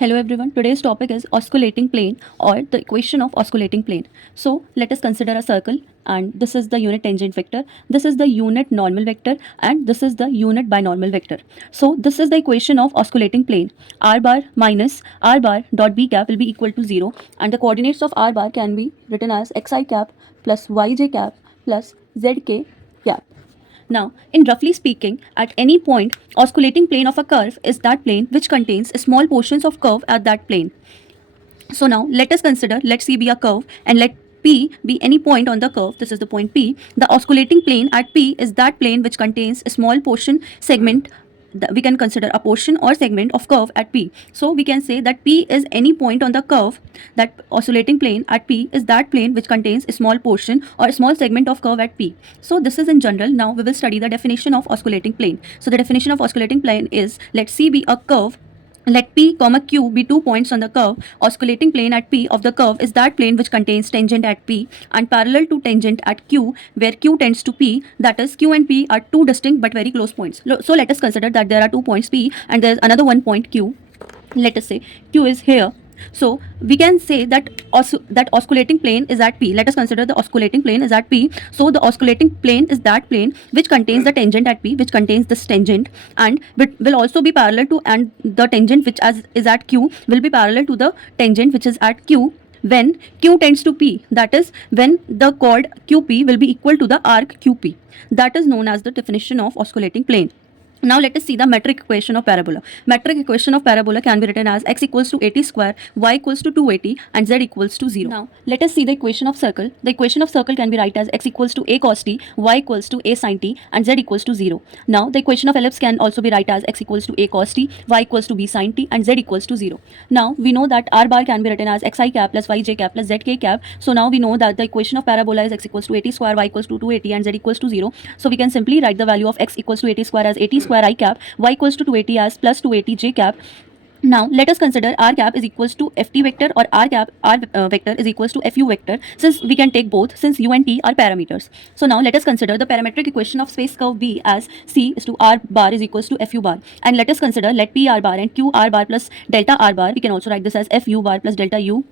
Hello everyone, today's topic is osculating plane or the equation of osculating plane. So let us consider a circle, and this is the unit tangent vector, this is the unit normal vector, and this is the unit binormal vector. So this is the equation of osculating plane. R bar minus R bar dot B cap will be equal to 0, and the coordinates of R bar can be written as xi cap plus yj cap plus zk cap. Now, in roughly speaking, at any point, osculating plane of a curve is that plane which contains small portions of curve at that plane. So now, let us consider, let C be a curve and let P be any point on the curve. This is the point P. The osculating plane at P is that plane which contains a small portion segment. We can consider a portion or segment of curve at P. So we can say that P is any point on the curve. That oscillating plane at P is that plane which contains a small portion or a small segment of curve at P. So this is in general. Now we will study the definition of osculating plane. So the definition of osculating plane is, let C be a curve. Let P, Q be 2 points on the curve. Osculating plane at P of the curve is that plane which contains tangent at P and parallel to tangent at Q, where Q tends to P. That is, Q and P are two distinct but very close points. So let us consider that there are 2 points P and there is another one point Q. Let us say Q is here. So we can say that osculating plane is at P. Let us consider the osculating plane is at P. So the osculating plane is that plane which contains the tangent at P, which contains this tangent, and will also be parallel to, and the tangent which is at Q will be parallel to the tangent which is at Q when Q tends to P. That is, when the chord QP will be equal to the arc QP. That is known as the definition of osculating plane. Now let us see the metric equation of parabola. Metric equation of parabola can be written as x equals to 80 square, y equals to 280, and z equals to 0. Now let us see the equation of circle. The equation of circle can be written as x equals to a cos t, y equals to a sin t, and z equals to 0. Now the equation of ellipse can also be written as x equals to a cos t, y equals to b sin t, and z equals to 0. Now we know that r bar can be written as xi cap plus yj cap plus zk cap. So now we know that the equation of parabola is x equals to 80 square, y equals to 280, and z equals to 0. So we can simply write the value of x equals to 80 square as 80 square I cap, y equals to 280 as plus 280 j cap. Now let us consider r cap is equals to ft vector or r vector is equals to fu vector, since we can take both, since u and t are parameters. So now let us consider the parametric equation of space curve B as c is to r bar is equals to fu bar, and let us consider let p r bar and q r bar plus delta r bar, we can also write this as fu bar plus delta u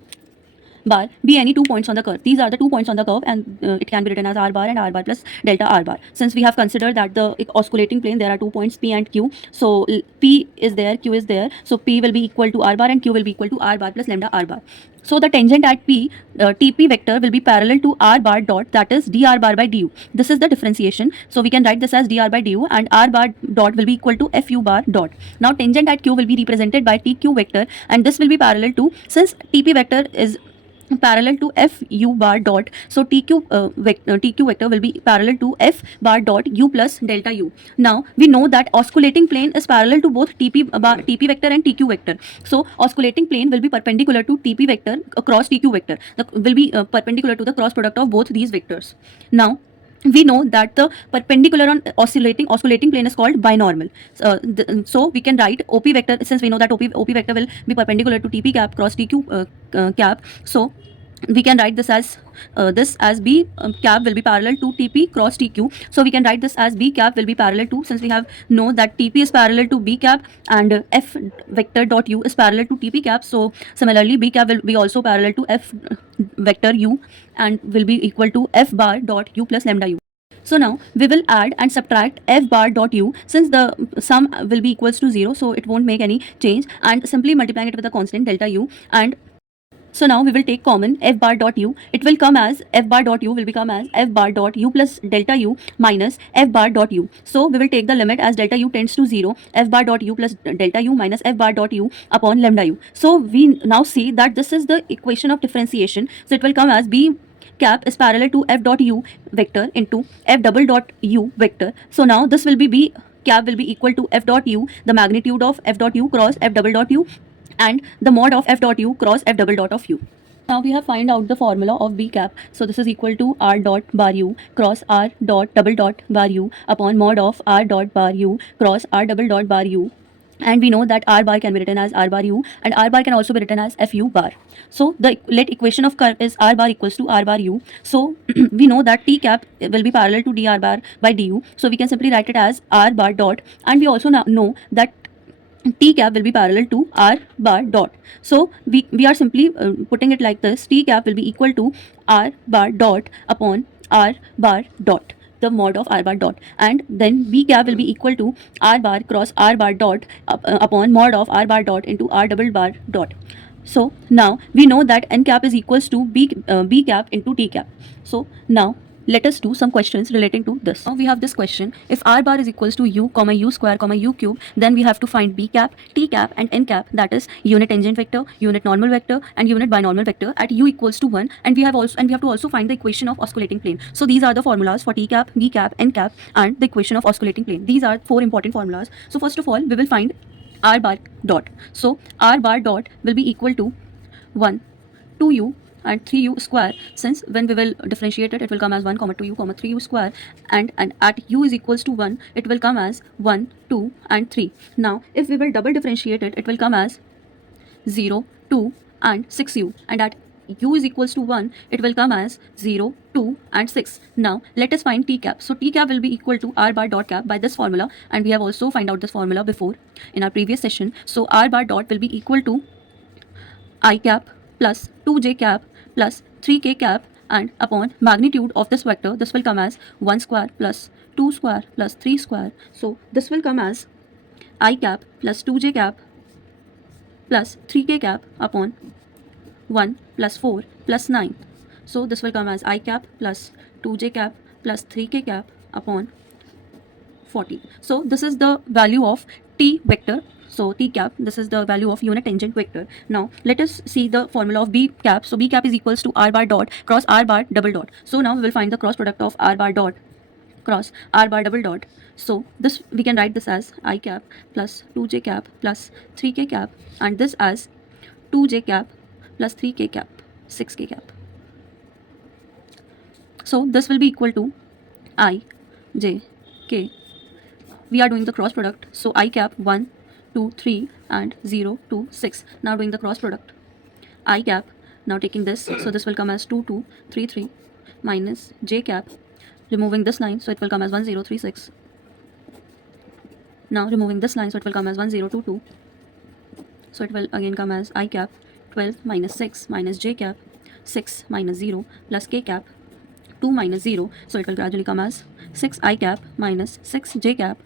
bar be any 2 points on the curve. These are the 2 points on the curve, and it can be written as r bar and r bar plus delta r bar. Since we have considered that the osculating plane, there are 2 points P and Q. So P is there, Q is there. So P will be equal to r bar and Q will be equal to r bar plus lambda r bar. So the tangent at P, TP vector will be parallel to r bar dot, that is dr bar by du. This is the differentiation. So we can write this as dr by du, and r bar dot will be equal to fu bar dot. Now tangent at Q will be represented by TQ vector, and this will be parallel to, since TP vector is parallel to fu bar dot, so TQ vector will be parallel to f bar dot u plus delta u. Now we know that osculating plane is parallel to both TP vector and TQ vector. So osculating plane will be perpendicular to TP vector across TQ vector. Will be perpendicular to the cross product of both these vectors. Now we know that the perpendicular on oscillating plane is called binormal. So we can write OP vector, since we know that OP vector will be perpendicular to TP cap cross TQ cap. So we can write this as B cap will be parallel to TP cross TQ. So we can write this as B cap will be parallel to, since we have know that TP is parallel to B cap and F vector dot U is parallel to TP cap. So similarly B cap will be also parallel to F vector U and will be equal to F bar dot U plus lambda U. So now we will add and subtract f bar dot u, since the sum will be equals to 0, so it won't make any change, and simply multiplying it with the constant delta u. And so now we will take common f bar dot u. It will come as f bar dot u will become as f bar dot u plus delta u minus f bar dot u. So we will take the limit as delta u tends to 0, f bar dot u plus delta u minus f bar dot u upon lambda u. So we now see that this is the equation of differentiation. So it will come as B cap is parallel to f dot u vector into f double dot u vector. So now this will be B cap will be equal to f dot u, the magnitude of f dot u cross f double dot u, and the mod of f dot u cross f double dot of u. Now we have find out the formula of B cap. So this is equal to r dot bar u cross r dot double dot bar u upon mod of r dot bar u cross r double dot bar u. And we know that r bar can be written as r bar u, and r bar can also be written as fu bar. So the let equation of curve is r bar equals to r bar u. So we know that t cap will be parallel to dr bar by du. So we can simply write it as r bar dot, and we also now know that T cap will be parallel to R bar dot. So we are simply putting it like this: T cap will be equal to R bar dot upon R bar dot, the mod of R bar dot, and then B cap will be equal to R bar cross R bar dot upon mod of R bar dot into R double bar dot. So now we know that N cap is equals to B cap into T cap. So now let us do some questions relating to this. Now we have this question: if R bar is equals to U comma U square comma U cube, then we have to find B cap, T cap and N cap, that is unit tangent vector, unit normal vector and unit binormal vector at U equals to 1, and we have to also find the equation of osculating plane. So these are the formulas for T cap, B cap, N cap and the equation of osculating plane. These are 4 important formulas. So first of all, we will find R bar dot. So R bar dot will be equal to 1, 2u and 3u square, since when we will differentiate it, it will come as 1 comma 2u comma 3u square, and at u is equals to 1, it will come as 1, 2 and 3. Now if we will double differentiate it, it will come as 0, 2 and 6u, and at u is equals to 1, it will come as 0, 2 and 6. Now let us find T cap. So T cap will be equal to R bar dot cap by this formula, and we have also find out this formula before in our previous session. So R bar dot will be equal to I cap plus 2j cap plus 3k cap, and upon magnitude of this vector, this will come as 1 square plus 2 square plus 3 square. So this will come as I cap plus 2j cap plus 3k cap upon 1 plus 4 plus 9. So this will come as I cap plus 2j cap plus 3k cap upon 40. So this is the value of T vector. So T cap, this is the value of unit tangent vector. Now let us see the formula of B cap. So B cap is equals to R bar dot cross R bar double dot. So now we will find the cross product of R bar dot cross R bar double dot. So this we can write this as I cap plus 2j cap plus 3k cap, and this as 2j cap plus 3k cap, 6k cap. So this will be equal to I, j, k. We are doing the cross product. So I cap 1, 2, 3 and 0, 2, 6. Now doing the cross product. I cap, now taking this, so this will come as 2, 2, 3, 3 minus j cap. Removing this line, so it will come as 1, 0, 3, 6. Now removing this line, so it will come as 1, 0, 2, 2. So it will again come as I cap 12 minus 6 minus j cap, 6 minus 0 plus k cap, 2 minus 0. So it will gradually come as 6 I cap minus 6 j cap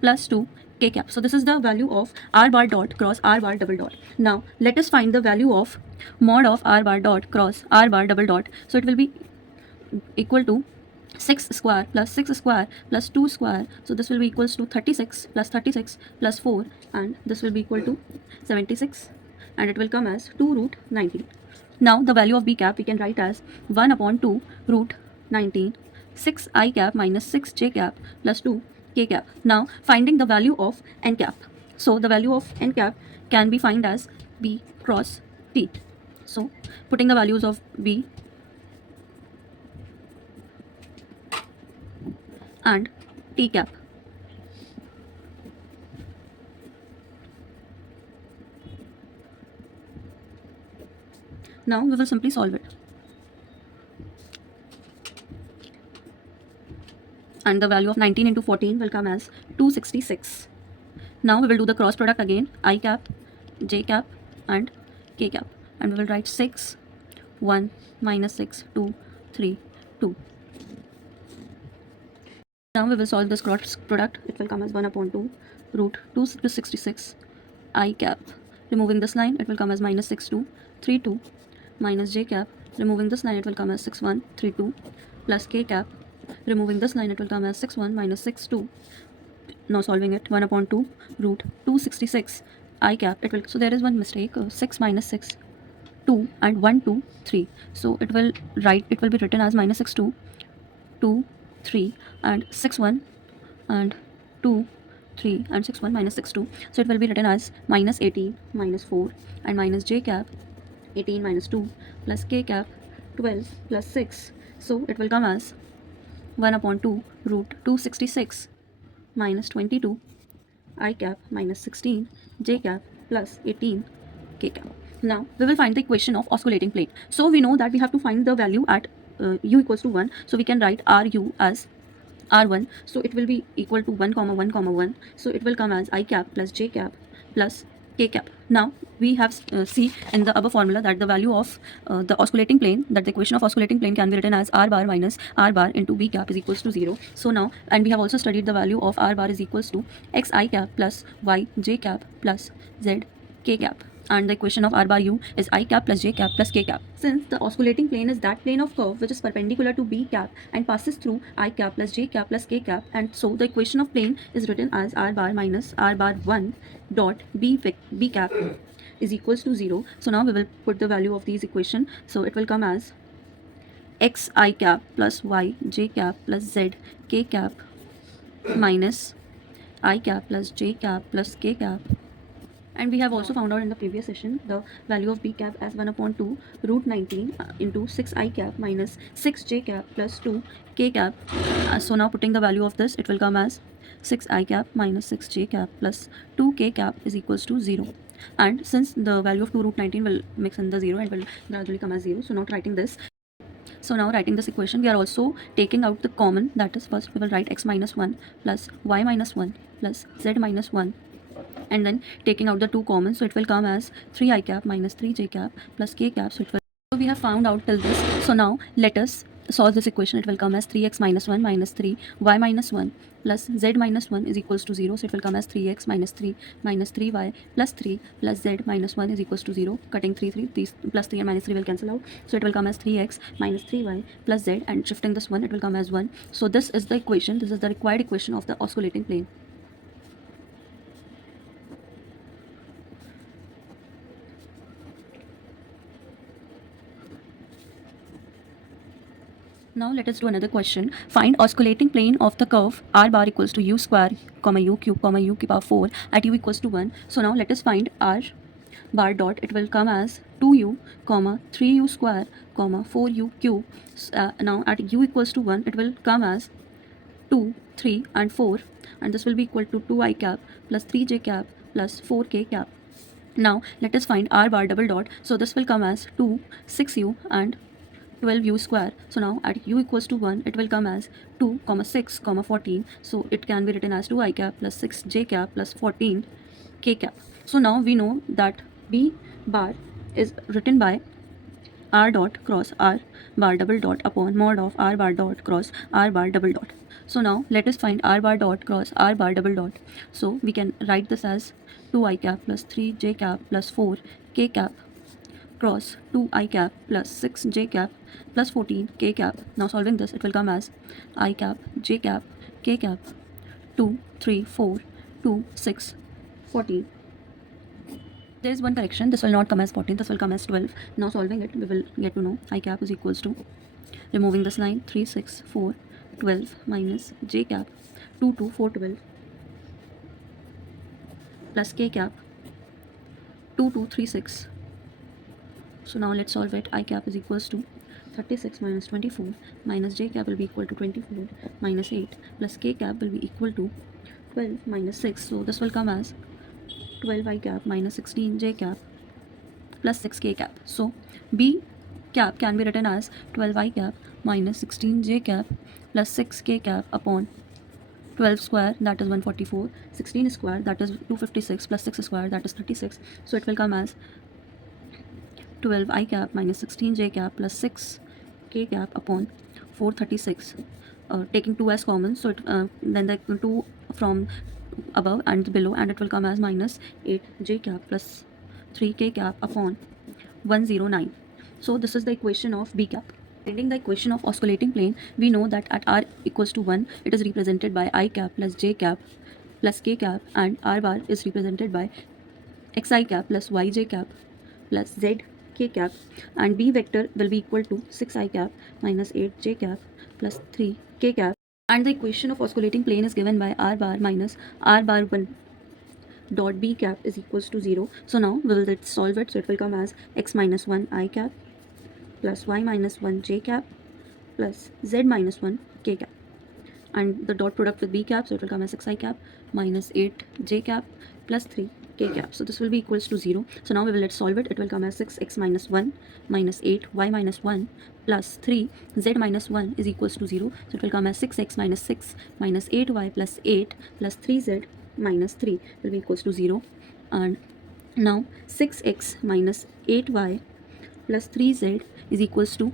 plus 2 k cap. So this is the value of R bar dot cross R bar double dot. Now let us find the value of mod of R bar dot cross R bar double dot. So it will be equal to 6 square plus 6 square plus 2 square. So this will be equals to 36 plus 36 plus 4, and this will be equal to 76, and it will come as 2 root 19. Now the value of B cap we can write as 1 upon 2 root 19, 6 I cap minus 6 j cap plus 2 k cap. Now finding the value of N cap. So the value of N cap can be found as B cross T. So putting the values of B and T cap. Now we will simply solve it. And the value of 19 into 14 will come as 266. Now we will do the cross product again. I cap, j cap and k cap. And we will write 6, 1, minus 6, 2, 3, 2. Now we will solve this cross product. It will come as 1 upon 2 root 266 I cap. Removing this line, it will come as minus 6, 2, 3, 2 minus j cap. Removing this line, it will come as 6, 1, 3, 2 plus k cap. Removing this line, it will come as 6, 1 minus 6, 2. Now solving it, 1 upon 2 root 266 I cap. It will, so there is one mistake, 6 minus 6, 2 and 1, 2, 3. So it will be written as minus 6, 2, 2, 3 and 6, 1 and 2, 3 and 6, 1 minus 6, 2. So it will be written as minus 18 minus 4 and minus j cap 18 minus 2 plus k cap 12 plus 6. So it will come as 1 upon 2 root 266 minus 22 I cap minus 16 j cap plus 18 k cap. Now we will find the equation of osculating plane. So we know that we have to find the value at u equals to 1. So we can write ru as r1, so it will be equal to 1 comma 1 comma 1, so it will come as I cap plus j cap plus k cap. Now we have see in the above formula that the value of the oscillating plane, that the equation of oscillating plane can be written as r bar minus r bar into b cap is equals to 0. So now, and we have also studied the value of r bar is equals to x I cap plus y j cap plus z k cap, and the equation of r bar u is I cap plus j cap plus k cap. Since the oscillating plane is that plane of curve which is perpendicular to b cap and passes through I cap plus j cap plus k cap, and so the equation of plane is written as r bar minus r bar 1 dot b cap is equals to 0. So now we will put the value of these equation. So it will come as x I cap plus y j cap plus z k cap minus I cap plus j cap plus k cap. And we have also found out in the previous session the value of b cap as 1 upon 2 root 19 into 6 I cap minus 6 j cap plus 2 k cap. So now putting the value of this, it will come as 6 I cap minus 6 j cap plus 2 k cap is equals to 0. And since the value of 2 root 19 will mix in the 0 and will gradually come as 0, so not writing this. So now writing this equation, we are also taking out the common, that is first we will write x minus 1 plus y minus 1 plus z minus 1, and then taking out the two common, so it will come as 3 I cap minus 3 j cap plus k cap. So we have found out till this. So now let us solve this equation. It will come as 3x minus 1 minus 3 y minus 1 plus z minus 1 is equals to 0. So it will come as 3x minus 3 minus 3y plus 3 plus z minus 1 is equals to 0. Cutting 3, these plus 3 and minus 3 will cancel out. So it will come as 3x minus 3y plus z, and shifting this 1, it will come as 1. So this is the equation. This is the required equation of the oscillating plane. Now let us do another question. Find oscillating plane of the curve r bar equals to u square, comma u cube, comma u to power 4 at u equals to 1. So now let us find r bar dot. It will come as 2u, comma 3u square, comma 4u cube. Now at u equals to 1, it will come as 2, 3 and 4, and this will be equal to 2 I cap plus 3j cap plus 4k cap. Now let us find r bar double dot. So this will come as 2, 6u and 12u square. So now at u equals to 1, it will come as 2, 6, 14. So it can be written as 2 I cap plus 6j cap plus 14 k cap. So now we know that b bar is written by r dot cross r bar double dot upon mod of r bar dot cross r bar double dot. So now let us find r bar dot cross r bar double dot. So we can write this as 2 I cap plus 3j cap plus 4 k cap cross 2 I cap plus 6 j cap plus 14 k cap. Now solving this, it will come as I cap j cap k cap 2, 3, 4, 2, 6, 14. There is one correction. This will not come as 14. This will come as 12. Now solving it, we will get to know I cap is equals to, removing this line, 3, 6, 4, 12 minus j cap 2, 2, 4, 12 plus k cap 2, 2, 3, 6. So now let's solve it. I cap is equals to 36 minus 24 minus j cap will be equal to 24 minus 8 plus k cap will be equal to 12 minus 6. So this will come as 12 I cap minus 16 j cap plus 6 k cap. So b cap can be written as 12 I cap minus 16 j cap plus 6 k cap upon 12 square, that is 144, 16 square, that is 256, plus 6 square, that is 36. So it will come as 12 I cap minus 16 j cap plus 6 k cap upon 436. Taking 2 as common, so then the 2 from above and below, and it will come as minus 8 j cap plus 3 k cap upon 109. So this is the equation of b cap. Finding the equation of oscillating plane, we know that at r equals to 1, it is represented by I cap plus j cap plus k cap, and r bar is represented by xi cap plus yj cap plus z k cap, and b vector will be equal to 6 I cap minus 8 j cap plus 3 k cap, and the equation of oscillating plane is given by r bar minus r bar 1 dot b cap is equals to 0. So now we will solve it. So it will come as x minus 1 I cap plus y minus 1 j cap plus z minus 1 k cap. and the dot product with b cap, so it will come as 6i cap minus 8j cap plus 3k cap. So this will be equals to 0. So now we will let's solve it. It will come as 6x minus 1 minus 8y minus 1 plus 3z minus 1 is equals to 0. So it will come as 6x minus 6 minus 8y plus 8 plus 3z minus 3 will be equals to 0. And now 6x minus 8y plus 3z is equals to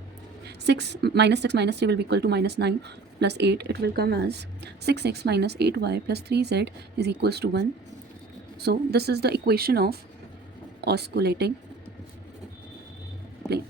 6 minus 3 will be equal to minus 9 plus 8. It will come as 6x minus 8y plus 3z is equals to 1. So this is the equation of osculating plane.